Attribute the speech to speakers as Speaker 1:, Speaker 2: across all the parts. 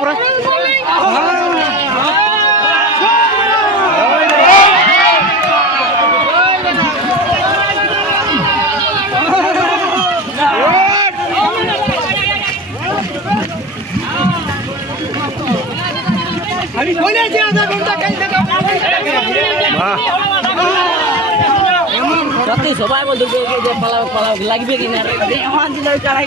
Speaker 1: পুরো। আমি বলেছি আধা ঘণ্টা কাইতে
Speaker 2: যতই সবাই বলতো লাগবে কিনা? দিলে চালাই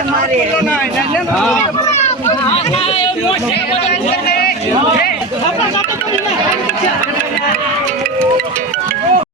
Speaker 2: મારે